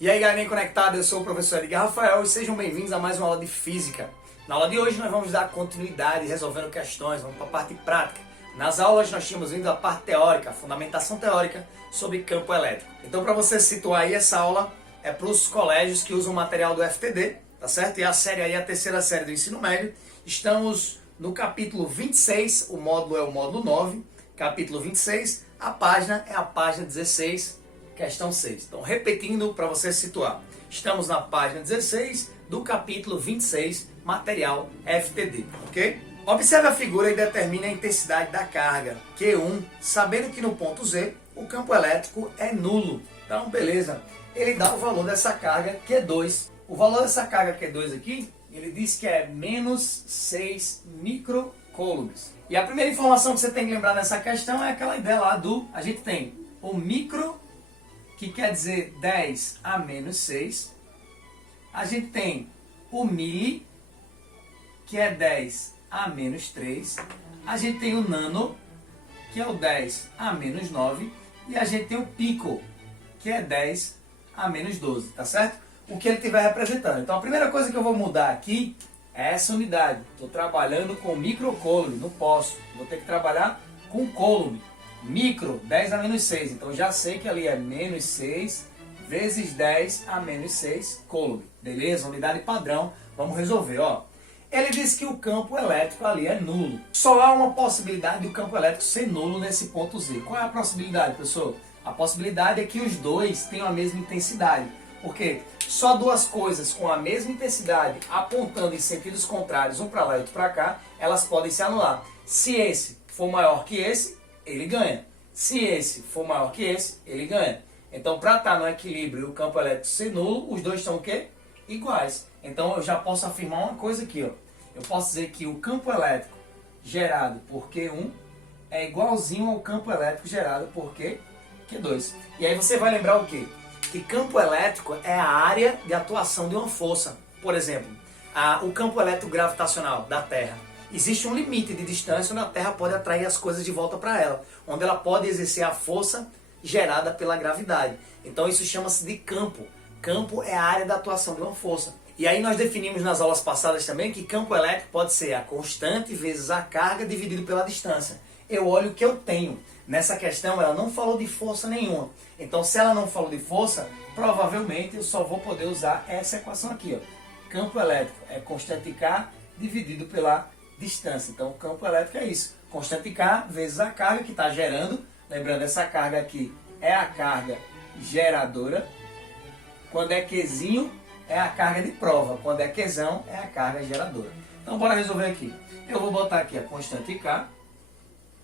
E aí galerinha conectada, eu sou o professor Edgar Rafael e sejam bem-vindos a mais uma aula de Física. Na aula de hoje nós vamos dar continuidade resolvendo questões, vamos para a parte prática. Nas aulas nós tínhamos vindo a parte teórica, a fundamentação teórica sobre campo elétrico. Então para você situar aí, essa aula é para os colégios que usam material do FTD, tá certo? E a série aí é a terceira série do ensino médio. Estamos no capítulo 26, o módulo é o módulo 9, capítulo 26, a página é a página 16, questão 6. Então, repetindo para você situar, estamos na página 16 do capítulo 26, material FTD, ok? Observe a figura e determine a intensidade da carga, Q1, sabendo que no ponto Z o campo elétrico é nulo. Então, beleza, ele dá o valor dessa carga Q2. O valor dessa carga Q2 aqui, ele diz que é menos 6 microcoulombs. E a primeira informação que você tem que lembrar nessa questão é aquela ideia lá do... A gente tem o micro, que quer dizer 10 a menos 6. A gente tem o mili, que é 10 a menos 3. A gente tem o nano, que é o 10 a menos 9. E a gente tem o pico, que é 10 a menos 12, tá certo? O que ele estiver representando. Então a primeira coisa que eu vou mudar aqui é essa unidade. Estou trabalhando com microcoulomb, não posso. Vou ter que trabalhar com coulomb. Micro, 10 a menos 6. Então já sei que ali é menos 6 vezes 10 a menos 6 coulomb. Beleza? Unidade padrão. Vamos resolver, ó. Ele diz que o campo elétrico ali é nulo. Só há uma possibilidade do campo elétrico ser nulo nesse ponto Z. Qual é a possibilidade, pessoal? A possibilidade é que os dois tenham a mesma intensidade. Por quê? Só duas coisas com a mesma intensidade apontando em sentidos contrários, um para lá e outro para cá, elas podem se anular. Se esse for maior que esse, ele ganha. Se esse for maior que esse, ele ganha. Então, para estar no equilíbrio e o campo elétrico ser nulo, os dois estão o quê? Iguais. Então, eu já posso afirmar uma coisa aqui, ó. Eu posso dizer que o campo elétrico gerado por Q1 é igualzinho ao campo elétrico gerado por Q2. E aí você vai lembrar o quê? Que campo elétrico é a área de atuação de uma força. Por exemplo, o campo elétrico gravitacional da Terra. Existe um limite de distância onde a Terra pode atrair as coisas de volta para ela, onde ela pode exercer a força gerada pela gravidade. Então isso chama-se de campo. Campo é a área de atuação de uma força. E aí nós definimos nas aulas passadas também que campo elétrico pode ser a constante vezes a carga dividido pela distância. Eu olho o que eu tenho. Nessa questão ela não falou de força nenhuma. Então se ela não falou de força, provavelmente eu só vou poder usar essa equação aqui, ó. Campo elétrico é constante K dividido pela distância. Então o campo elétrico é isso. Constante K vezes a carga que está gerando. Lembrando, essa carga aqui é a carga geradora. Quando é Qzinho, é a carga de prova. Quando é Qzão, é a carga geradora. Então bora resolver aqui. Eu vou botar aqui a constante K,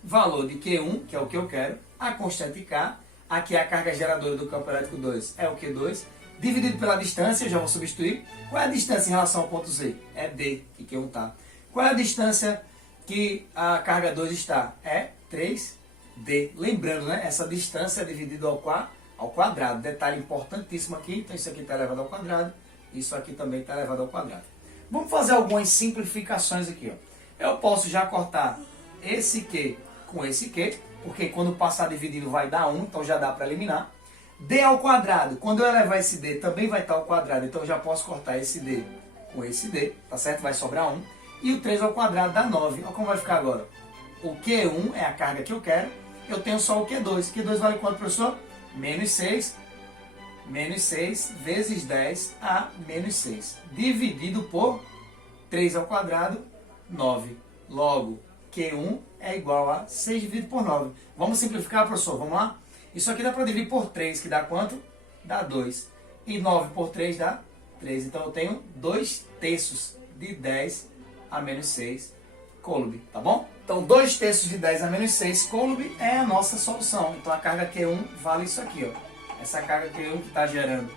valor de Q1, que é o que eu quero, a constante K, aqui é a carga geradora do campo elétrico 2, é o Q2, dividido pela distância, eu já vou substituir. Qual é a distância em relação ao ponto Z? É D, que Q1 está. Qual é a distância que a carga 2 está? É 3D. Lembrando, né? Essa distância é dividida ao quadrado. Detalhe importantíssimo aqui, então isso aqui está elevado ao quadrado, isso aqui também está elevado ao quadrado. Vamos fazer algumas simplificações aqui, ó. Eu posso já cortar esse Q com esse Q, porque quando passar dividindo vai dar 1, então já dá para eliminar. D ao quadrado, quando eu elevar esse D também vai estar ao quadrado, então eu já posso cortar esse D com esse D, tá certo? Vai sobrar 1. E o 3 ao quadrado dá 9. Olha como vai ficar agora. O Q1 é a carga que eu quero, eu tenho só o Q2. Q2 vale quanto, professor? Menos 6 vezes 10 a menos 6, dividido por 3 ao quadrado, 9. Logo, Q1 é igual a 6 dividido por 9. Vamos simplificar, professor? Vamos lá? Isso aqui dá para dividir por 3, que dá quanto? Dá 2. E 9 por 3 dá 3. Então eu tenho 2 terços de 10 a menos 6 coulomb, tá bom? Então 2 terços de 10 a menos 6 coulomb é a nossa solução. Então a carga Q1 vale isso aqui, ó. Essa carga Q1 que está gerando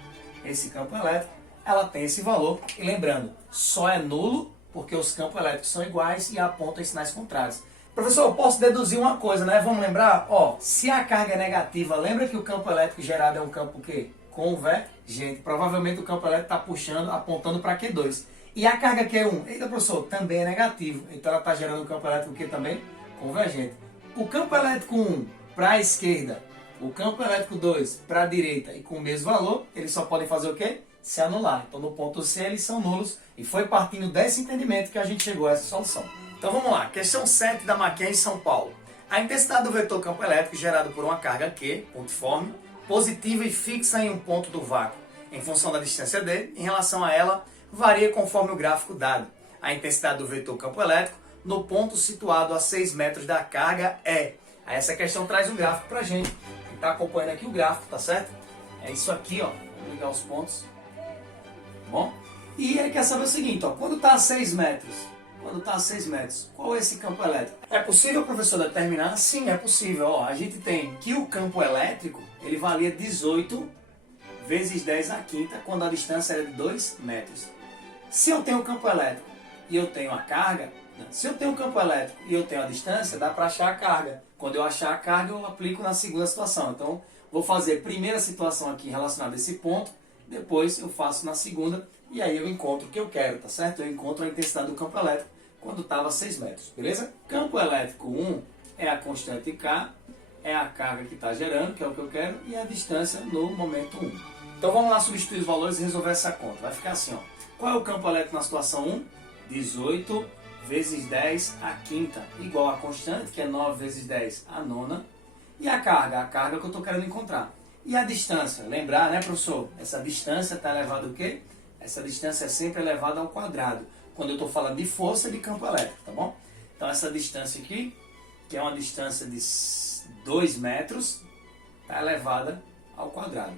esse campo elétrico, ela tem esse valor. E lembrando, só é nulo porque os campos elétricos são iguais e apontam em sinais contrários. Professor, eu posso deduzir uma coisa, né? Vamos lembrar? Ó, se a carga é negativa, lembra que o campo elétrico gerado é um campo o quê? Convergente. Provavelmente o campo elétrico está puxando, apontando para Q2. E a carga Q1, eita professor, também é negativo. Então ela está gerando um campo elétrico o quê também? Convergente. O campo elétrico 1 para a esquerda o campo elétrico 2 para a direita e com o mesmo valor, eles só podem fazer o quê? Se anular. Então no ponto C eles são nulos e foi partindo desse entendimento que a gente chegou a essa solução. Então vamos lá, questão 7 da Mackenzie São Paulo. A intensidade do vetor campo elétrico gerado por uma carga Q, pontiforme, positiva e fixa em um ponto do vácuo, em função da distância D, em relação a ela, varia conforme o gráfico dado. A intensidade do vetor campo elétrico no ponto situado a 6 metros da carga é. Aí essa questão traz um gráfico pra gente. Quem está acompanhando aqui o gráfico, tá certo? É isso aqui, ó. Vou ligar os pontos. Bom? E ele quer saber o seguinte, ó. Quando está a 6 metros, qual é esse campo elétrico? É possível, professor, determinar? Sim, é possível. Ó, a gente tem que o campo elétrico, ele valia 18 vezes 10 à quinta, quando a distância era de 2 metros. Se eu tenho o campo elétrico e eu tenho a carga, se eu tenho o campo elétrico e eu tenho a distância, dá para achar a carga. Quando eu achar a carga, eu aplico na segunda situação. Então, vou fazer a primeira situação aqui relacionada a esse ponto, depois eu faço na segunda, e aí eu encontro o que eu quero, tá certo? Eu encontro a intensidade do campo elétrico quando estava a 6 metros, beleza? Campo elétrico 1 é a constante K, é a carga que está gerando, que é o que eu quero, e a distância no momento 1. Então vamos lá substituir os valores e resolver essa conta. Vai ficar assim, ó. Qual é o campo elétrico na situação 1? 18 vezes 10 à quinta, igual a constante, que é 9 vezes 10 à nona. E a carga que eu estou querendo encontrar. E a distância, lembrar, né, professor? Essa distância está elevada ao quê? Essa distância é sempre elevada ao quadrado, quando eu estou falando de força de campo elétrico, tá bom? Então essa distância aqui, que é uma distância de 2 metros, está elevada ao quadrado.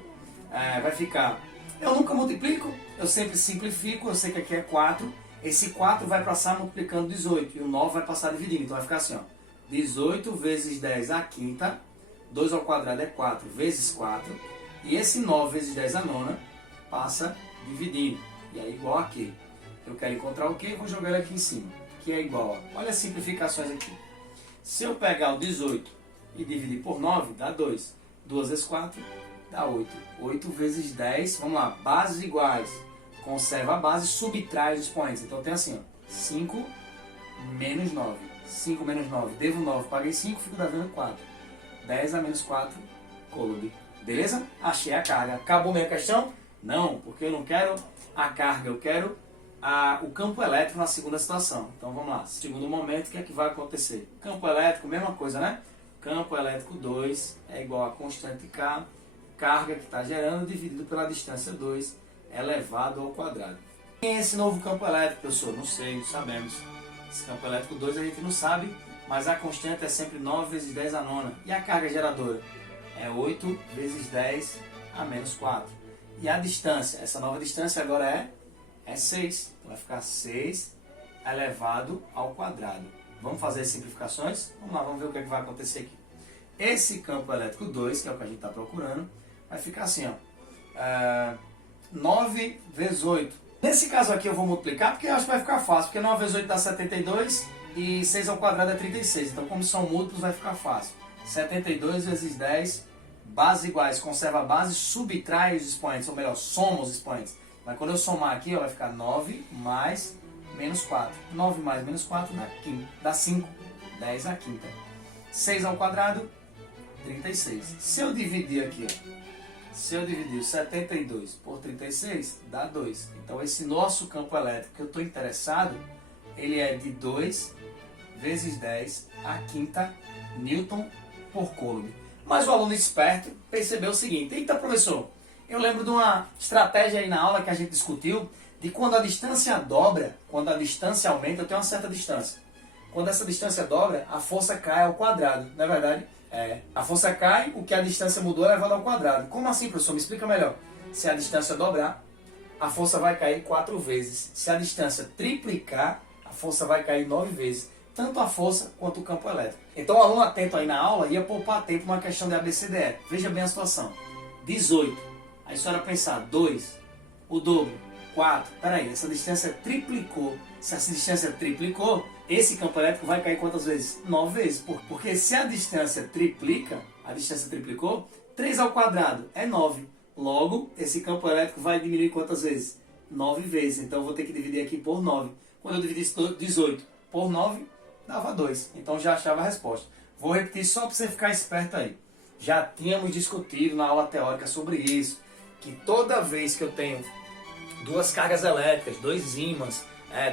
Vai ficar, eu nunca multiplico, eu sempre simplifico, eu sei que aqui é 4, esse 4 vai passar multiplicando 18, e o 9 vai passar dividindo, então vai ficar assim, ó, 18 vezes 10 à quinta, 2 ao quadrado é 4 vezes 4, e esse 9 vezes 10 à nona passa dividindo, e é igual a quê? Eu quero encontrar o quê? Vou jogar ele aqui em cima, que é igual a, olha as simplificações aqui, se eu pegar o 18 e dividir por 9, dá 2, 2 vezes 4, dá 8, 8 vezes 10, vamos lá, bases iguais, conserva a base, subtrai os expoentes, então tem assim, ó, 5 menos 9, 5 menos 9, devo 9, paguei 5, fico devendo 4, 10 a menos 4, côlube, beleza? Achei a carga, acabou minha questão? Não, porque eu não quero a carga, eu quero o campo elétrico na segunda situação. Então vamos lá, segundo momento, o que é que vai acontecer? Campo elétrico, mesma coisa, né? Campo elétrico 2 é igual a constante K, carga que está gerando dividido pela distância 2 elevado ao quadrado. Quem é esse novo campo elétrico, professor? Não sei, não sabemos. Esse campo elétrico 2 a gente não sabe, mas a constante é sempre 9 vezes 10 à nona. E a carga geradora? É 8 vezes 10 a menos 4. E a distância? Essa nova distância agora é 6. Então vai ficar 6 elevado ao quadrado. Vamos fazer as simplificações? Vamos lá, vamos ver o que é que vai acontecer aqui. Esse campo elétrico 2, que é o que a gente está procurando, vai ficar assim, ó. 9 vezes 8. Nesse caso aqui eu vou multiplicar, porque eu acho que vai ficar fácil, porque 9 vezes 8 dá 72 e 6 ao quadrado é 36. Então, como são múltiplos, vai ficar fácil. 72 vezes 10, bases iguais, conserva a base, subtrai os expoentes, ou melhor, soma os expoentes. Mas quando eu somar aqui, ó, vai ficar 9 mais menos 4. 9 mais menos 4 dá 5. 10 à quinta. 6 ao quadrado, 36. Se eu dividir aqui, ó, se eu dividir o 72 por 36, dá 2. Então esse nosso campo elétrico que eu estou interessado, ele é de 2 vezes 10 à quinta Newton por Coulomb. Mas o aluno esperto percebeu o seguinte: eita, professor, eu lembro de uma estratégia aí na aula que a gente discutiu, de quando a distância dobra, quando a distância aumenta, eu tenho uma certa distância. Quando essa distância dobra, a força cai ao quadrado, não é verdade? A força cai, o que a distância mudou é levado ao quadrado. Como assim, professor? Me explica melhor. Se a distância dobrar, a força vai cair 4 vezes. Se a distância triplicar, a força vai cair 9 vezes. Tanto a força quanto o campo elétrico. Então o aluno atento aí na aula ia poupar tempo numa questão de ABCDE. Veja bem a situação. 18. Aí a senhora pensar, 2, o dobro, 4. Peraí, essa distância triplicou. Se essa distância triplicou, esse campo elétrico vai cair quantas vezes? 9 vezes. Porque se a distância triplica, a distância triplicou, 3 ao quadrado é 9. Logo, esse campo elétrico vai diminuir quantas vezes? 9 vezes. Então eu vou ter que dividir aqui por 9. Quando eu dividir 18 por 9, dava 2. Então já achava a resposta. Vou repetir só para você ficar esperto aí. já tínhamos discutido na aula teórica sobre isso, que toda vez que eu tenho duas cargas elétricas, dois ímãs,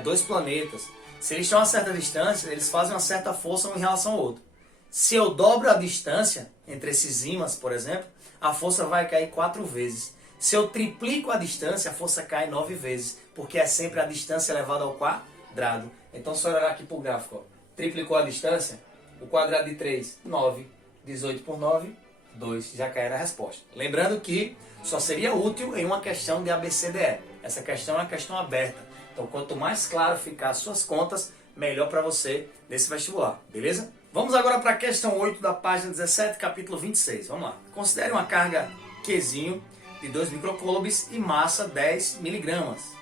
dois planetas, se eles estão a certa distância, eles fazem uma certa força um em relação ao outro. Se eu dobro a distância entre esses ímãs, por exemplo, a força vai cair 4 vezes. Se eu triplico a distância, a força cai 9 vezes, porque é sempre a distância elevada ao quadrado. Então, se eu olhar aqui para o gráfico, ó, triplicou a distância, o quadrado de 3, 9, 18 por 9, 2, já caiu a resposta. Lembrando que só seria útil em uma questão de ABCDE. Essa questão é uma questão aberta. Então, quanto mais claro ficar as suas contas, melhor para você nesse vestibular, beleza? Vamos agora para a questão 8 da página 17, capítulo 26. Vamos lá. Considere uma carga Qzinho de 2 microcoulombs e massa 10 miligramas.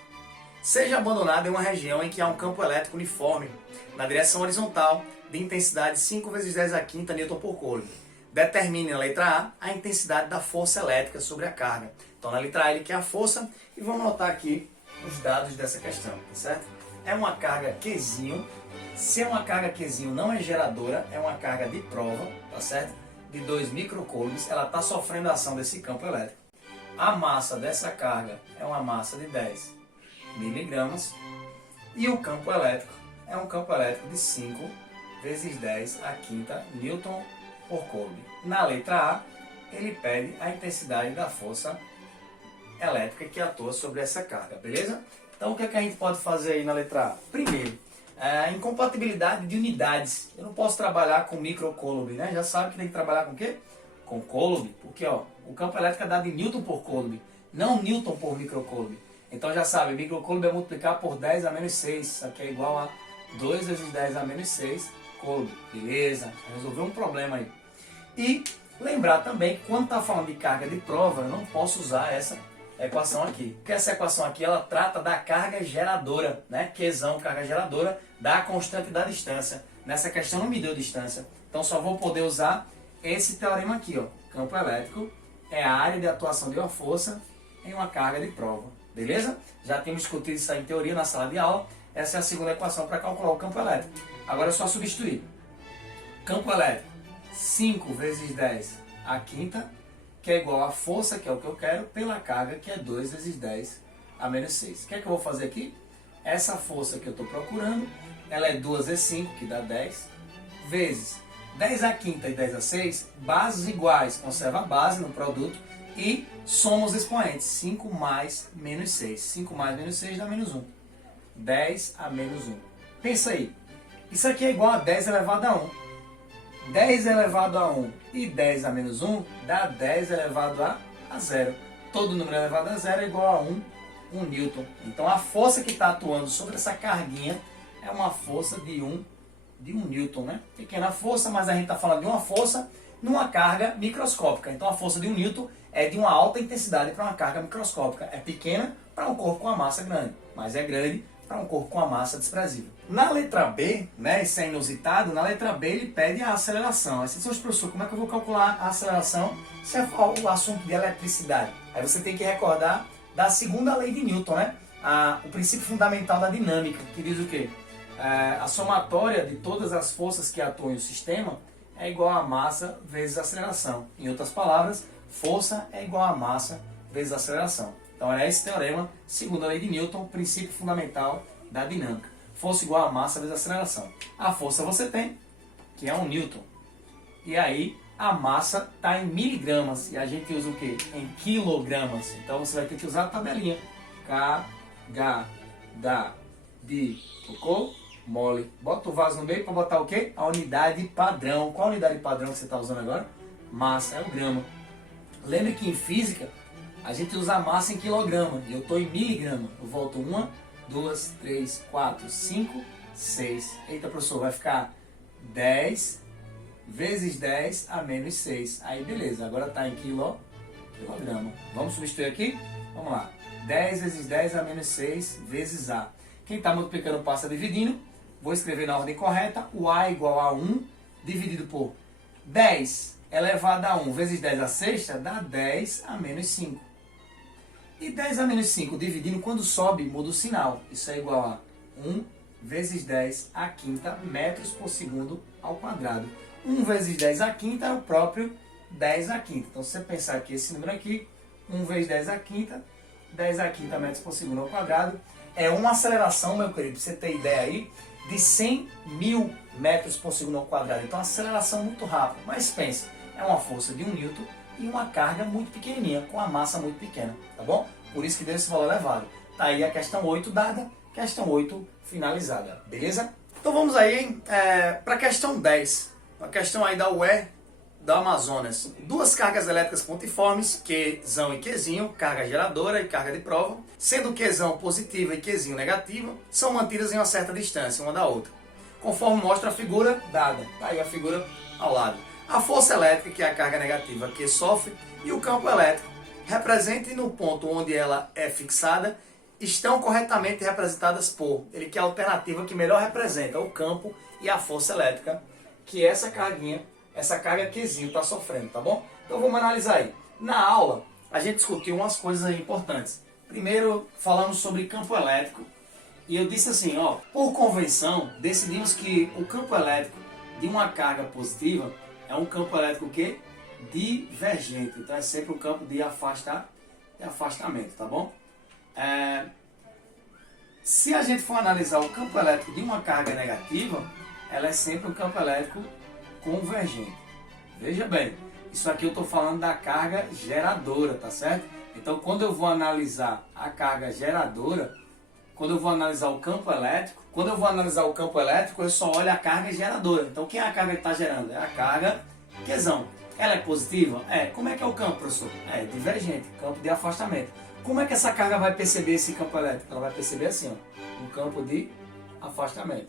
Seja abandonada em uma região em que há um campo elétrico uniforme, na direção horizontal, de intensidade 5 vezes 10 a quinta Newton por Coulomb. Determine na letra A a intensidade da força elétrica sobre a carga. Então na letra A ele quer a força e vamos anotar aqui os dados dessa questão, tá certo? É uma carga Qzinho. Se é uma carga Qzinho não é geradora, é uma carga de prova, tá certo? De 2 microcoulombs, ela está sofrendo a ação desse campo elétrico. A massa dessa carga é uma massa de 10 miligramas e o campo elétrico é um campo elétrico de 5 vezes 10 a quinta Newton por Coulomb. Na letra A, ele pede a intensidade da força elétrica que atua sobre essa carga, beleza? Então o que é que a gente pode fazer aí na letra A? Primeiro, incompatibilidade de unidades. Eu não posso trabalhar com microcoulomb, né? Já sabe que tem que trabalhar com o quê? Com Coulomb, porque ó, o campo elétrico é dado em Newton por Coulomb, não Newton por microcoulomb. Então já sabe, microcoulomb é multiplicar por 10 a menos 6, isso aqui é igual a 2 vezes 10 a menos 6 Coulomb. Beleza? Resolveu um problema aí. E lembrar também que quando está falando de carga de prova, eu não posso usar essa equação aqui. Porque essa equação aqui, ela trata da carga geradora, né? Qzão, carga geradora, da constante da distância. Nessa questão não me deu distância. Então só vou poder usar esse teorema aqui, ó. Campo elétrico é a área de atuação de uma força em uma carga de prova. Beleza? Já temos discutido isso aí em teoria na sala de aula. Essa é a segunda equação para calcular o campo elétrico. Agora é só substituir. Campo elétrico, 5 vezes 10 a quinta, que é igual a força, que é o que eu quero, pela carga, que é 2 vezes 10 a menos 6. O que é que eu vou fazer aqui? Essa força que eu estou procurando, ela é 2 vezes 5, que dá 10, vezes 10 a quinta e 10 a 6, bases iguais, conserva a base no produto, e soma os expoentes, 5 mais menos 6. 5 mais menos 6 dá menos 1. 10 a menos 1. Pensa aí, isso aqui é igual a 10 elevado a 1. 10 elevado a 1 e 10 a menos 1 dá 10 elevado a 0. Todo número elevado a 0 é igual a 1 Newton. Então a força que está atuando sobre essa carguinha é uma força de 1 Newton, né? Pequena força, mas a gente está falando de uma força numa carga microscópica. Então a força de 1 Newton é de uma alta intensidade para uma carga microscópica. É pequena para um corpo com a massa grande, mas é grande para um corpo com a massa desprezível. Na letra B, né, isso é inusitado, na letra B ele pede a aceleração. Aí você diz, professor, como é que eu vou calcular a aceleração se é o assunto de eletricidade? Aí você tem que recordar da segunda lei de Newton, né? O princípio fundamental da dinâmica, que diz o quê? A somatória de todas as forças que atuam no sistema é igual a massa vezes a aceleração. Em outras palavras, força é igual a massa vezes a aceleração. Então é esse teorema, segunda lei de Newton, princípio fundamental da dinâmica. Força igual a massa vezes a aceleração. A força você tem, que é 1 Newton. E aí a massa está em miligramas. E a gente usa o quê? Em quilogramas. Então você vai ter que usar a tabelinha. Kg dá de tocou, mole. Bota o vaso no meio para botar o quê? A unidade padrão. Qual a unidade padrão que você está usando agora? Massa, é o grama. Lembre que em física a gente usa a massa em quilograma. E eu estou em miligrama. Eu volto 1, 2, 3, 4, 5, 6. Eita, professor, vai ficar 10 vezes 10 a menos 6. Aí, beleza. Agora está em quilograma. Vamos substituir aqui? Vamos lá. 10 vezes 10 a menos 6 vezes A. Quem está multiplicando passa dividindo. Vou escrever na ordem correta. O A é igual a 1 dividido por 10 elevado a 1 vezes 10 a sexta dá 10 a menos 5. E 10 a menos 5 dividindo, quando sobe, muda o sinal. Isso é igual a 1 vezes 10 a quinta metros por segundo ao quadrado. 1 vezes 10 a quinta é o próprio 10 à quinta. Então, se você pensar que esse número aqui, 1 vezes 10 à quinta, 10 à quinta metros por segundo ao quadrado, é uma aceleração, meu querido, pra você ter ideia aí, de 100 mil metros por segundo ao quadrado. Então, uma aceleração muito rápida. Mas pense, é uma força de 1 newton e uma carga muito pequenininha, com a massa muito pequena, tá bom? Por isso que deu esse valor elevado. Tá aí a questão 8 dada, questão 8 finalizada, beleza? Então vamos aí para a questão 10. A questão aí da UE do Amazonas. Duas cargas elétricas pontiformes, Qzão e Qzinho, carga geradora e carga de prova, sendo Qzão positiva e Qzinho negativa, são mantidas em uma certa distância uma da outra, conforme mostra a figura dada. Tá aí a figura ao lado. A força elétrica, que é a carga negativa, que sofre, e o campo elétrico, represente no ponto onde ela é fixada, estão corretamente representadas por, ele que é a alternativa que melhor representa o campo e a força elétrica, que essa carguinha, essa carga Qzinho está sofrendo, tá bom? Então vamos analisar aí. Na aula, a gente discutiu umas coisas aí importantes. Primeiro, falamos sobre campo elétrico, e eu disse assim, ó, por convenção, decidimos que o campo elétrico de uma carga positiva é um campo elétrico que divergente, então é sempre um campo de afastamento, tá bom? Se a gente for analisar o campo elétrico de uma carga negativa, ela é sempre um campo elétrico convergente. Veja bem, isso aqui eu estou falando da carga geradora, tá certo? Então, quando eu vou analisar a carga geradora, quando eu vou analisar o campo elétrico, eu só olho a carga geradora. Então, quem é a carga que está gerando? É a carga Qzão. Ela é positiva? É. Como é que é o campo, professor? É divergente, campo de afastamento. Como é que essa carga vai perceber esse campo elétrico? Ela vai perceber assim, ó, um campo de afastamento.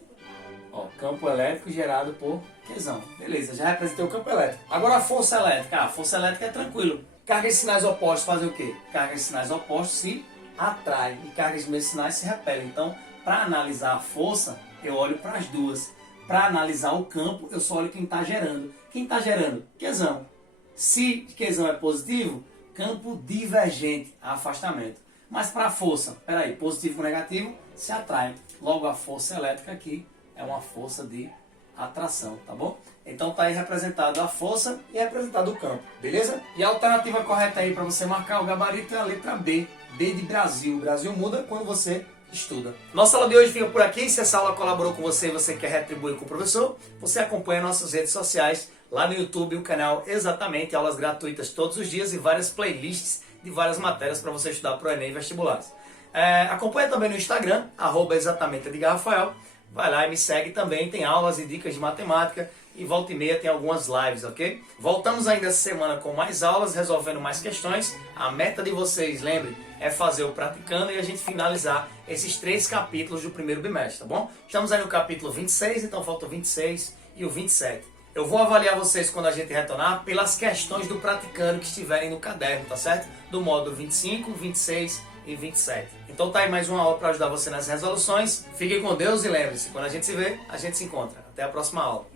Ó, campo elétrico gerado por Qzão. Beleza, já representei o campo elétrico. Agora a força elétrica. A força elétrica é tranquilo. Cargas de sinais opostos fazem o quê? Cargas de sinais opostos se atraem e cargas de mesmos sinais se repelem. Então, para analisar a força, eu olho para as duas. Para analisar o campo, eu só olho quem está gerando. Quem está gerando? Qzão. Se Qzão é positivo, campo divergente, afastamento. Mas para a força, peraí, positivo com negativo, se atrai. Logo a força elétrica aqui é uma força de atração, tá bom? Então tá aí representado a força e representado o campo, beleza? E a alternativa correta aí para você marcar o gabarito é a letra B. B de Brasil. O Brasil muda quando você estuda. Nossa aula de hoje fica por aqui. Se essa aula colaborou com você e você quer retribuir com o professor, você acompanha nossas redes sociais, lá no YouTube, o canal Exatamente, aulas gratuitas todos os dias e várias playlists de várias matérias para você estudar para o Enem e vestibulares. Acompanha também no Instagram, @exatamente_edgarrafael. Vai lá e me segue também, tem aulas e dicas de matemática e volta e meia tem algumas lives, ok? Voltamos ainda essa semana com mais aulas, resolvendo mais questões. A meta de vocês, lembre, é fazer o praticando e a gente finalizar esses 3 capítulos do primeiro bimestre, tá bom? Estamos aí no capítulo 26, então falta o 26 e o 27. Eu vou avaliar vocês quando a gente retornar pelas questões do praticando que estiverem no caderno, tá certo? Do módulo 25, 26 e 27. Então tá aí mais uma aula para ajudar você nas resoluções. Fiquem com Deus e lembre-se, quando a gente se vê, a gente se encontra. Até a próxima aula.